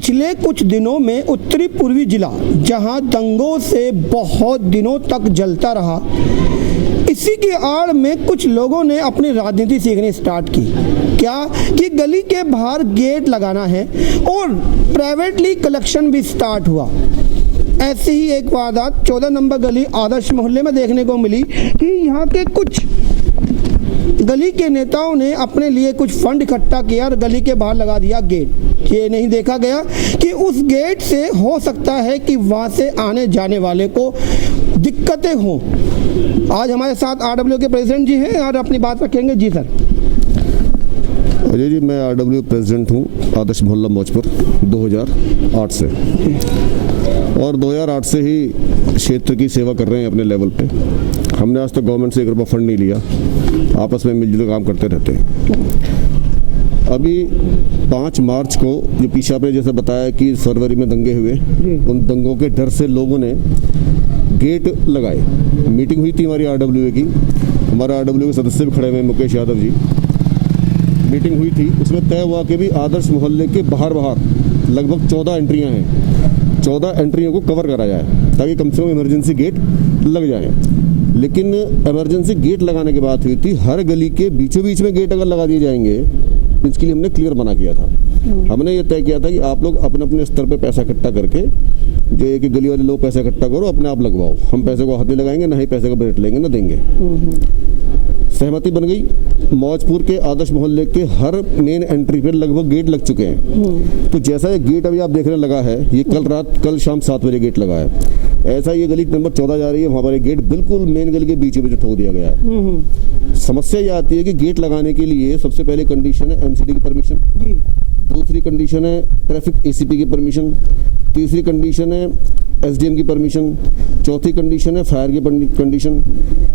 पिछले कुछ दिनों में उत्तरी पूर्वी जिला जहां दंगों से बहुत दिनों तक जलता रहा, इसी की आड़ में कुछ लोगों ने अपनी राजनीति सीखनी स्टार्ट की। क्या कि गली के बाहर गेट लगाना है और प्राइवेटली कलेक्शन भी स्टार्ट हुआ। ऐसी ही एक वारदात 14 नंबर गली आदर्श मोहल्ले में देखने को मिली कि यहाँ के कुछ गली के नेताओं ने अपने लिए कुछ फंड इकट्ठा किया और गली के बाहर लगा दिया गेट। ये नहीं देखा गया कि उस गेट से हो सकता है कि वहाँ से आने जाने वाले को दिक्कतें हों। आज हमारे साथ आरडब्ल्यू के प्रेसिडेंट जी हैं और अपनी बात रखेंगे। जी सर। अजय जी, मैं आरडब्ल्यू प्रेसिडेंट हूँ आदर्श मोहल्ला मौजपुर 2008 से, और 2008 से ही क्षेत्र की सेवा कर रहे हैं अपने लेवल पे। हमने आज तक गवर्नमेंट से 1 रुपया फंड नहीं लिया, आपस में मिलजुल काम करते रहते हैं। अभी 5 मार्च को जो पीछे आपने जैसे बताया कि फरवरी में दंगे हुए, उन दंगों के डर से लोगों ने गेट लगाए। मीटिंग हुई थी हमारी आरडब्ल्यू की, हमारा आरडब्ल्यू के सदस्य भी खड़े हुए मुकेश यादव जी। मीटिंग हुई थी, उसमें तय हुआ कि भी आदर्श मोहल्ले के बाहर लगभग 14 एंट्रियां हैं, 14 एंट्रियों को कवर करा जाए ताकि कम से कम इमरजेंसी गेट लग जाए। लेकिन इमरजेंसी गेट लगाने की बात हुई थी, हर गली के बीचों बीच में गेट अगर लगा दिए जाएंगे, इसके लिए हमने क्लियर मना किया था। हमने ये तय किया था कि आप लोग अपने अपने स्तर पे पैसा इकट्ठा करके, जो एक गली वाले लोग पैसा इकट्ठा करो, अपने आप लगवाओ। हम पैसे को हाथ नहीं लगाएंगे, ना ही पैसे का बजट लेंगे, ना देंगे। सहमति बन गई। मौजपुर के आदर्श मोहल्ले के हर मेन एंट्री पे लगभग गेट लग चुके हैं। तो जैसा ये गेट अभी आप देखने लगा है, ये कल शाम 7 बजे गेट लगा है। ऐसा ये गली नंबर 14 जा रही है, वहाँ पर एक गेट बिल्कुल मेन गली के बीचों बीच ठोक दिया गया है। समस्या ये आती है कि गेट लगाने के लिए सबसे पहले कंडीशन है एमसीडी की परमिशन, दूसरी कंडीशन है ट्रैफिक एसीपी की परमिशन, तीसरी कंडीशन है एसडीएम की परमिशन, चौथी कंडीशन है फायर की कंडीशन,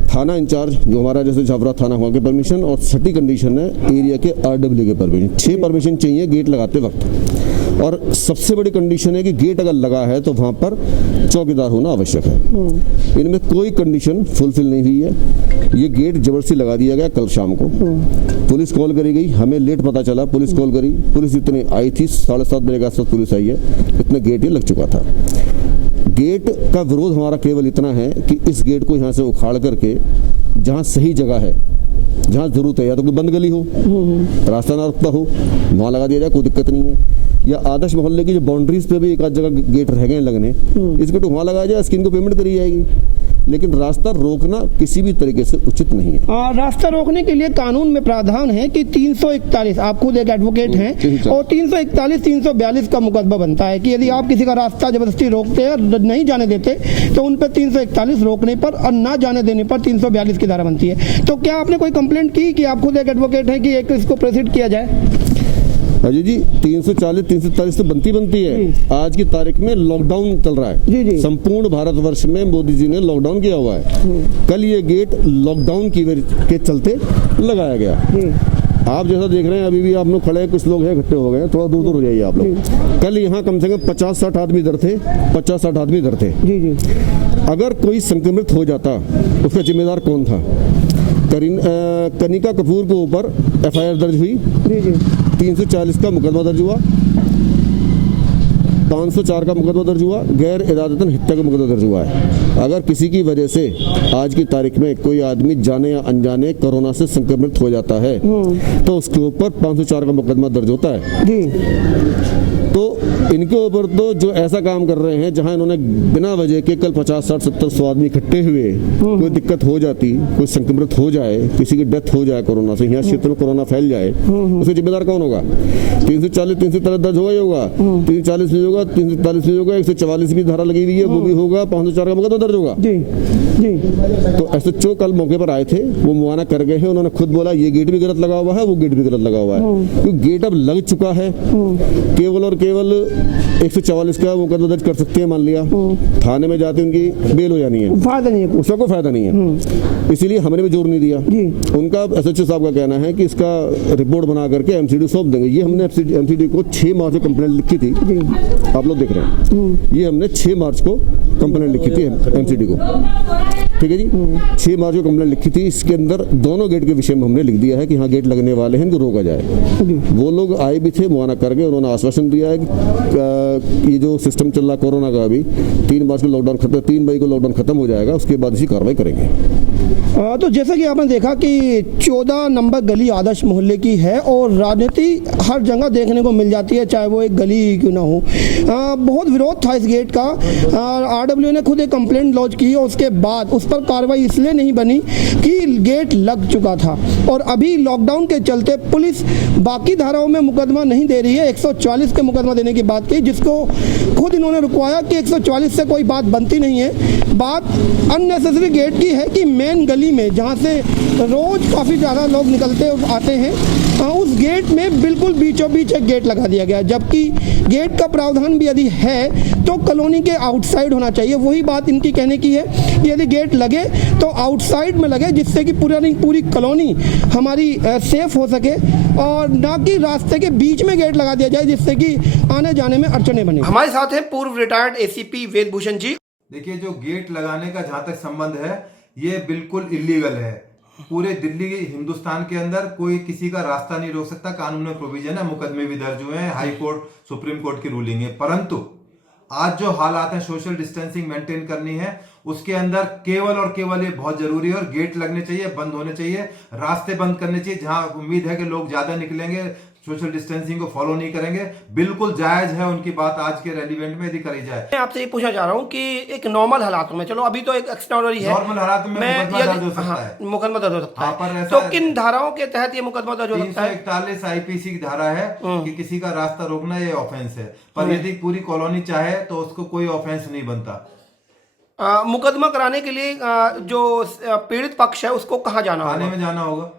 थाना इंचार्ज जो हमारा जैसे झाबरा थाना हुआ की परमिशन, और छठी कंडीशन है एरिया के आरडब्ल्यू की परमिशन। 6 परमिशन चाहिए गेट लगाते वक्त। और सबसे बड़ी कंडीशन है कि गेट अगर लगा है तो वहाँ पर चौकीदार होना आवश्यक है। इनमें कोई कंडीशन फुलफिल नहीं हुई है। ये गेट जबरदस्ती लगा दिया गया कल शाम को। पुलिस कॉल करी गई, हमें लेट पता चला, पुलिस कॉल करी, पुलिस इतनी आई थी 7:30 बजे के आसपास पुलिस आई है, इतने गेट ही लग चुका था। गेट का विरोध हमारा केवल इतना है कि इस गेट को यहाँ से उखाड़ करके जहाँ सही जगह है, जहाँ जरूरत है, या तो कोई बंद गली हो, रास्ता ना रुकता हो, वहाँ लगा दिया जाए, कोई दिक्कत नहीं है। या आदर्श मोहल्ले की जो बाउंड्रीज पे भी एक आध जगह गेट रह गए लगने, इस गेट को वहाँ लगाया जाए, स्किन को पेमेंट करी जाएगी। लेकिन रास्ता रोकना किसी भी तरीके से उचित नहीं है। रास्ता रोकने के लिए कानून में प्रावधान है कि 341, आप खुद एक एडवोकेट हैं, और 341, 342 का मुकदमा बनता है कि यदि आप किसी का रास्ता जबरदस्ती रोकते हैं और नहीं जाने देते तो उन पर 341 रोकने पर और ना जाने देने पर 342 की धारा बनती है। तो क्या आपने कोई कंप्लेंट की कि आप खुद एक एडवोकेट हैं कि एक इसको प्रोसीड किया जाए? अजय जी, 340, 343 तो बनती है। आज की तारीख में लॉकडाउन चल रहा है। संपूर्ण भारतवर्ष में मोदी जी ने लॉकडाउन किया हुआ है। कल ये गेट लॉकडाउन के चलते लगाया गया। आप जैसा देख रहे हैं, अभी भी आप लोग खड़े हैं, कुछ लोग हैं इकट्ठे हो गए, थोड़ा दूर हो जाइए आप लोग। कल यहाँ कम से कम 50-60 आदमी इधर थे, 50-60 आदमी इधर थे। अगर कोई संक्रमित हो जाता, उसका जिम्मेदार कौन था? कनिका कपूर के ऊपर एफआईआर दर्ज हुई, 340 का मुकदमा दर्ज हुआ, 504 का मुकदमा दर्ज हुआ, गैर इरादतन हत्या का मुकदमा दर्ज हुआ है। अगर किसी की वजह से आज की तारीख में कोई आदमी जाने या अनजाने कोरोना से संक्रमित हो जाता है तो उसके ऊपर 504 का मुकदमा दर्ज होता है। तो इनके ऊपर तो जो ऐसा काम कर रहे हैं, जहां इन्होंने बिना वजह के कल 50, 60, 70, 100 आदमी इकट्ठे हुए, कोई दिक्कत हो जाती, कोई संक्रमित हो जाए, किसी की डेथ हो जाए कोरोना से, यहाँ क्षेत्र में कोरोना फैल जाए, उसका जिम्मेदार कौन होगा? 340, 343 दर्ज होगा ही होगा, 340 भी होगा, 343 भी होगा, 144 की धारा लगी हुई है वो भी होगा, 504 का मुकदमा दर्ज होगा। तो एसएचओ कल मौके पर आए थे, वो मुआयना कर गए हैं, उन्होंने खुद बोला ये गेट भी गलत लगा हुआ है, वो गेट भी गलत लगा हुआ है। क्योंकि गेट अब लग चुका है, केवल 144 का मुकदमा दर्ज कर सकते हैं, मान लिया थाने में जाते उनकी बेल हो जानी है, फायदा नहीं है, उसका कोई फायदा नहीं है। इसीलिए हमने भी जोर नहीं दिया। उनका एसएचओ साहब का कहना है कि इसका रिपोर्ट बना करके एमसीडी सौंप देंगे। ये हमने एमसीडी को 6 मार्च को कंप्लेंट लिखी थी, आप लोग देख रहे हैं, ये हमने 6 मार्च को कंप्लेंट लिखी थी एमसीडी को। ठीक है जी। 6 मार्च को कंप्लेंट लिखी थी, इसके अंदर दोनों गेट के विषय में हमने लिख दिया है कि हाँ गेट लगने वाले हैं, इनको रोका जाए। वो लोग आए भी थे, मुआयना करके उन्होंने आश्वासन दिया है कि ये जो सिस्टम चल रहा कोरोना का, अभी 3 मार्च को लॉकडाउन खत्म, 3 मई को लॉकडाउन खत्म हो जाएगा, उसके बाद इसी कार्रवाई करेंगे। तो जैसा कि आपने देखा कि 14 नंबर गली आदर्श मोहल्ले की है और राजनीति हर जगह देखने को मिल जाती है, चाहे वो एक गली ही क्यों ना हो। बहुत विरोध था इस गेट का। आरडब्ल्यू ने खुद एक कंप्लेंट लॉन्च की और उसके बाद उस पर कार्रवाई इसलिए नहीं बनी कि गेट लग चुका था और अभी लॉकडाउन के चलते पुलिस बाकी धाराओं में मुकदमा नहीं दे रही है। 144 के मुकदमा देने की बात की, जिसको खुद इन्होंने रुकवाया कि 144 से कोई बात बनती नहीं है। बात अननेसेसरी गेट की है कि मेन गली में जहाँ से रोज काफ़ी ज़्यादा लोग निकलते आते हैं, उस गेट में बिल्कुल बीचों बीच एक गेट लगा दिया गया, जबकि गेट का प्रावधान भी यदि है तो कॉलोनी के आउटसाइड होना चाहिए। वही बात इनकी कहने की है कि यदि गेट लगे तो आउटसाइड में लगे, जिससे कि पूरी कॉलोनी हमारी सेफ हो सके और ना कि रास्ते के बीच में गेट लगा दिया जाए, जिससे कि आने जाने में अड़चने बने। हमारे साथ हैं पूर्व रिटायर्ड एसीपी वेद भूषण जी। देखिए, जो गेट लगाने का जहां तक संबंध है, ये बिल्कुल इलीगल है। पूरे दिल्ली हिंदुस्तान के अंदर कोई किसी का रास्ता नहीं रोक सकता, कानून में प्रोविजन है, मुकदमे भी दर्ज हुए हैं, हाई कोर्ट सुप्रीम कोर्ट की रूलिंग है। परंतु आज जो हालात हैं, सोशल डिस्टेंसिंग मेंटेन करनी है, उसके अंदर केवल और केवल ये बहुत जरूरी है और गेट लगने चाहिए, बंद होने चाहिए, रास्ते बंद करने चाहिए। जहां उम्मीद है कि लोग ज्यादा निकलेंगे, सोशल डिस्टेंसिंग को फॉलो नहीं करेंगे, बिल्कुल जायज है उनकी बात आज के रेलिवेंट में यदि करी जाए। मैं आपसे ये पूछना चाह रहा हूँ कि एक नॉर्मल हालातों में, चलो अभी तो एक एक्स्ट्राऑर्डिनरी है, नॉर्मल हालात में मुकदमा दर्ज हो सकता है, मुकदमा दर्ज हो सकता पर है। ऐसा तो किन धाराओं के तहत ये मुकदमा दर्ज हो सकता है? 341 आईपीसी की धारा है कि किसी का रास्ता रोकना ये ऑफेंस है, पर यदि पूरी कॉलोनी चाहे तो उसको कोई ऑफेंस नहीं बनता। मुकदमा कराने के लिए जो पीड़ित पक्ष है उसको कहाँ जाना होगा? थाने में जाना होगा।